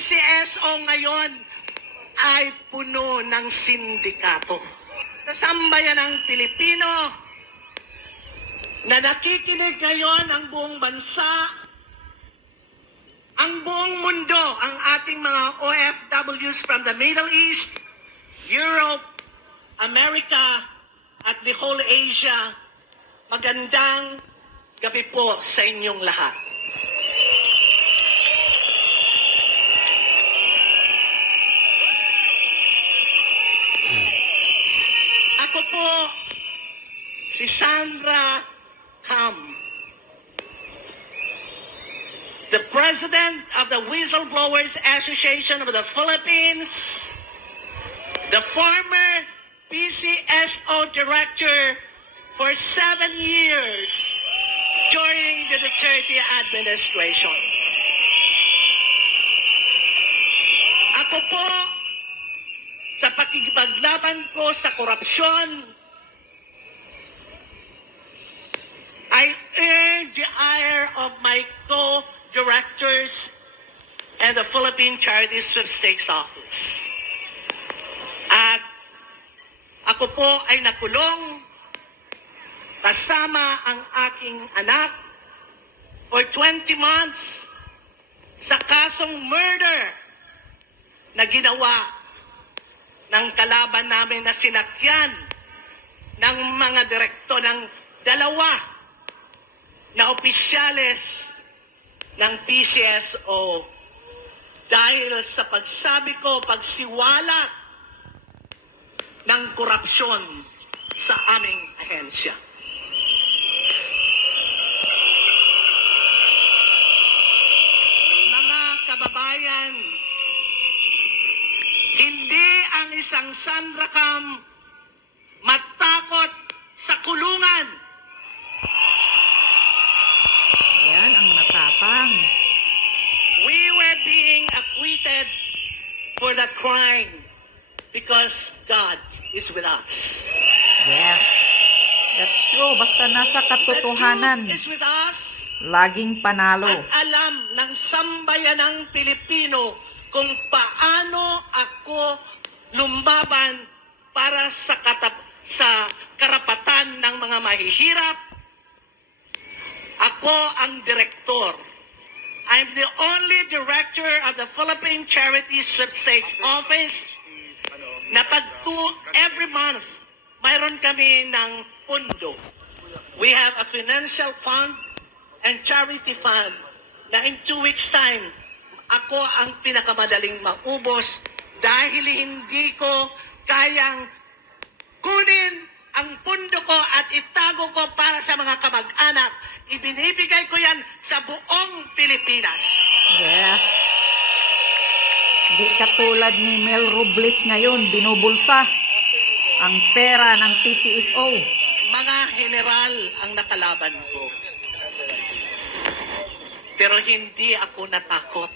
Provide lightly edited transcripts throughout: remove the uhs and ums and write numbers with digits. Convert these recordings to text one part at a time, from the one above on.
PCSO ngayon ay puno ng sindikato. Sa sambayanang Pilipino na nakikinig ngayon ang buong bansa, ang buong mundo, ang ating mga OFWs from the Middle East, Europe, America, at the whole Asia, magandang gabi po sa inyong lahat. Ako po, si Sandra Cam, the President of the Whistleblowers Association of the Philippines, the former PCSO Director for 7 years during the Duterte administration. Ako po, sa pakikipaglaban ko sa korupsyon, I earned the ire of my co-directors and the Philippine Charity Sweepstakes Office. At ako po ay nakulong kasama ang aking anak for 20 months sa kasong murder na ginawa ng kalaban namin na sinakyan ng mga direktor ng dalawa na opisyales ng PCSO dahil sa pagsabi ko, pagsiwala ng korupsyon sa aming ahensya. Mga kababayan, hindi ang isang Sandra Cam matakot sa kulungan. Yan ang matapang. We were being acquitted for the crime because God is with us. Yes. That's true. Basta nasa katotohanan, The truth is with us. laging panalo. At alam ng sambayanang Pilipino kung paano ako lumbaban para sa karapatan ng mga mahihirap. Ako ang direktor. I'm the only director of the Philippine Charity Sweepstakes Office na every month, mayroon kami ng pundo. We have a financial fund and charity fund na in 2 weeks time, ako ang pinakamadaling maubos dahil hindi ko kayang kunin ang pundo ko at itago ko para sa mga kamag-anak. Ibinibigay ko yan sa buong Pilipinas. Yes. Di katulad ni Mel Robles ngayon, binubulsa ang pera ng PCSO. Mga general ang nakalaban ko. Pero hindi ako natakot.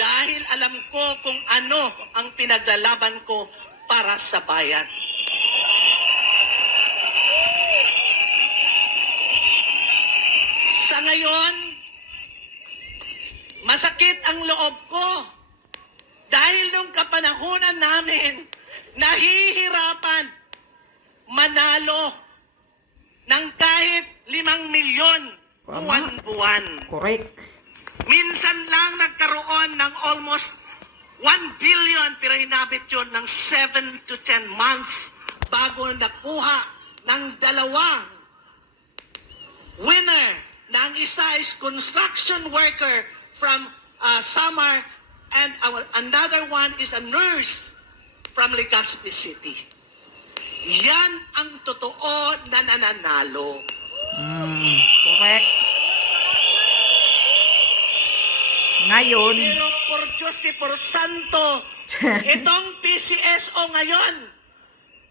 Dahil alam ko kung ano ang pinaglalaban ko para sa bayan. Sa ngayon, masakit ang loob ko dahil nung kapanahunan namin, nahihirapan manalo ng kahit 5 milyon buwan-buwan. Correct. Minsan lang nagkaroon ng almost 1 billion pero inabot yun ng 7 to 10 months bago nakuha ng dalawang winner na ang isa is construction worker from Samar and another one is a nurse from Legazpi City. Yan ang totoo na nananalo. Correct. Ngayon, Pero por Diyos y por Santo, itong PCSO ngayon,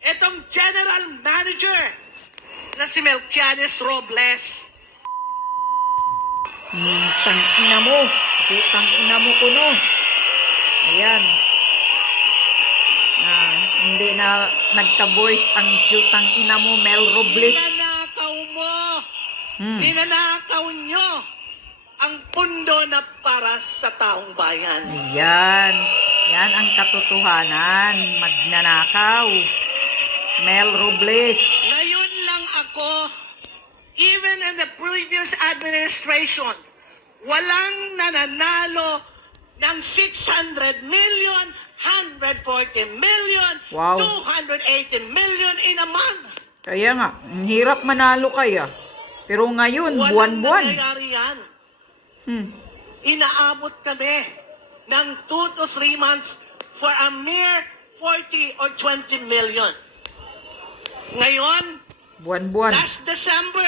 itong General Manager na si Melquiades Robles, tang-ina mo. Tang-ina mo kuno. Ayan. Hindi na nagka-voice ang tang-ina mo, Mel Robles. ninanakaw mo, ninanakaw nyo ang ang pundo na para sa taong bayan. Yan. Yan ang katotohanan. Magnanakaw. Mel Robles. Ngayon lang ako, even in the previous administration, walang nananalo ng 600 million, 140 million, Wow. 280 million in a month. Kaya nga, ang hirap manalo kaya. Pero ngayon, Walang buwan-buwan. nangyayari yan. Hmm. Inaabot kami ng 2 to 3 months for a mere 40 or 20 million. Ngayon, Buwan-buwan. last December,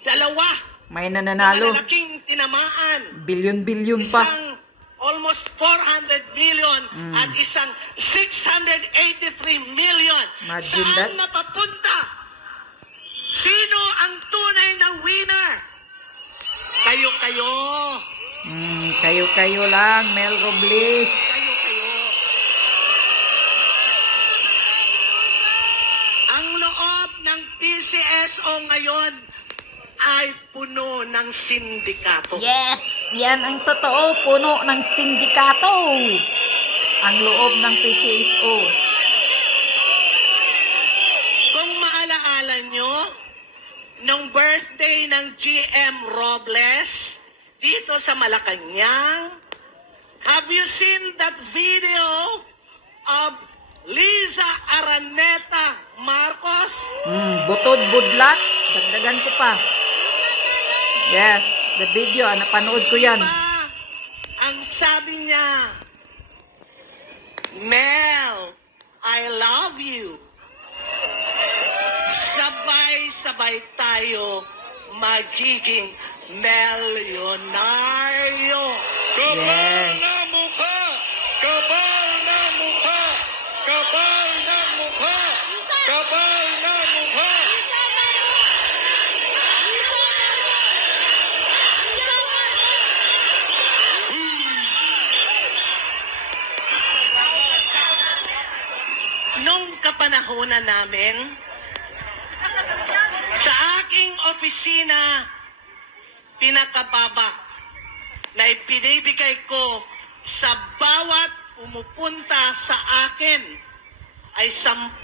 dalawa May na nananalo. malalaking tinamaan. Bilyon-bilyon pa. Isang almost 400 million at isang 683 million. Imagine Saan that. napapunta? Sino ang tunay na winner? Kayo-kayo. Kayo-kayo lang, Mel Robles. Kayo-kayo. Ang loob ng PCSO ngayon ay puno ng sindikato. Yes! Yan ang totoo. Puno ng sindikato. Ang loob ng PCSO. Kung maalaala nyo, nung birthday ng GM Robles dito sa Malacanang, have you seen that video of Liza Araneta Marcos? Butod budlat. Dagdagan ko pa. Yes, the video. Napanood ko yan. Diba? Ang sabi niya, Mel, I love you. Sabay-sabay tayo magiging milyonaryo. Yes. na mukha! Kapal na mukha! Kapal na mukha! Kapal na mukha! Nung kapanahonan namin, sa aking opisina, pinakababa na ipinibigay ko sa bawat pumupunta sa akin ay 10,000.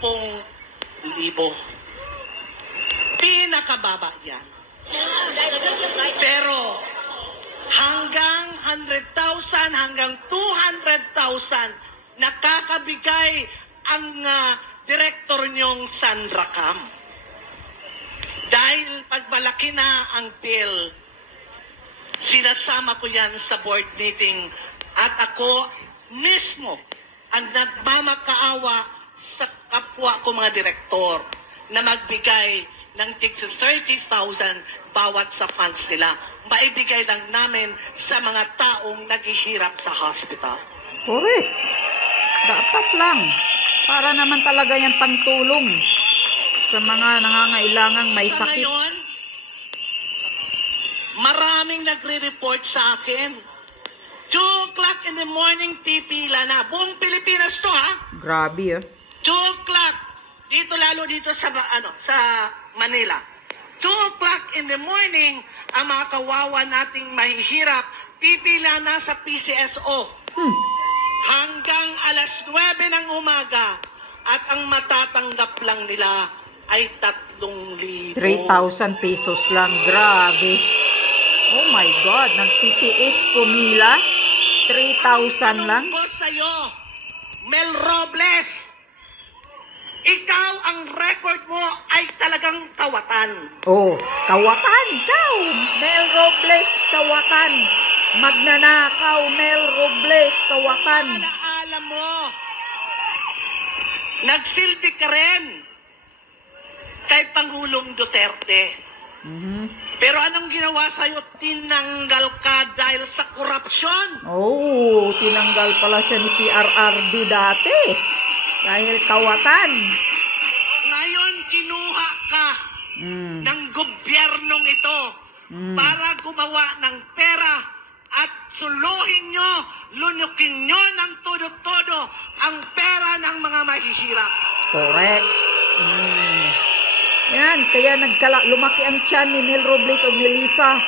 Pinakababa yan. Pero hanggang 100,000, hanggang 200,000, nakakabigay ang direktor niyong Sandra Cam. Dahil pag malaki na ang bill, sinasama ko yan sa board meeting at ako mismo ang nagmamakaawa sa kapwa ko mga direktor na magbigay ng tig 30,000 bawat sa funds nila. Maibigay lang namin sa mga taong naghihirap sa hospital. Correct. Dapat lang. Para naman talaga yan pantulong sa mga nangangailangang may Sa sakit. ngayon, maraming nagre-report sa akin. 2 o'clock in the morning, pipila na. Buong Pilipinas to, ha? Grabe 2 o'clock. Dito, lalo dito sa, sa Manila. 2 o'clock in the morning, ang mga kawawa nating mahihirap, pipila na sa PCSO. Hanggang alas 9 ng umaga. At ang matatanggap lang nila ay 3,000. 3,000 pesos lang. Grabe. Oh my God. Nagtitiis pumila. 3,000 lang. Anong boss sa'yo? Mel Robles, ikaw ang record mo ay talagang kawatan. Oh, kawatan. Ikaw. Mel Robles, kawatan. Magnanakaw, Mel Robles, kawatan. Alaala mo, nagsilbi ka rin kay Pangulong Duterte. Pero anong ginawa sa'yo? Tinanggal ka dahil sa korupsyon. Oh, tinanggal pala siya ni PRRD dati. Dahil kawatan. Ngayon, kinuha ka ng gobyernong ito para gumawa ng pera at suluhin nyo, lunukin nyo ng todo-todo ang pera ng mga mahihirap. Correct. Yan, kaya lumaki ang tiyan ni Mel Robles o ni Lisa.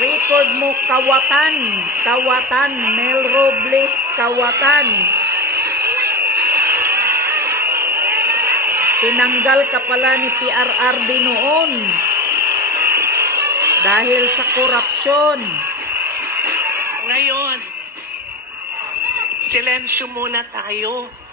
record mo, kawatan. Kawatan. Mel Robles, kawatan. Tinanggal ka pala ni PRRD noon. Dahil sa korupsyon. Ngayon, silensyo muna tayo.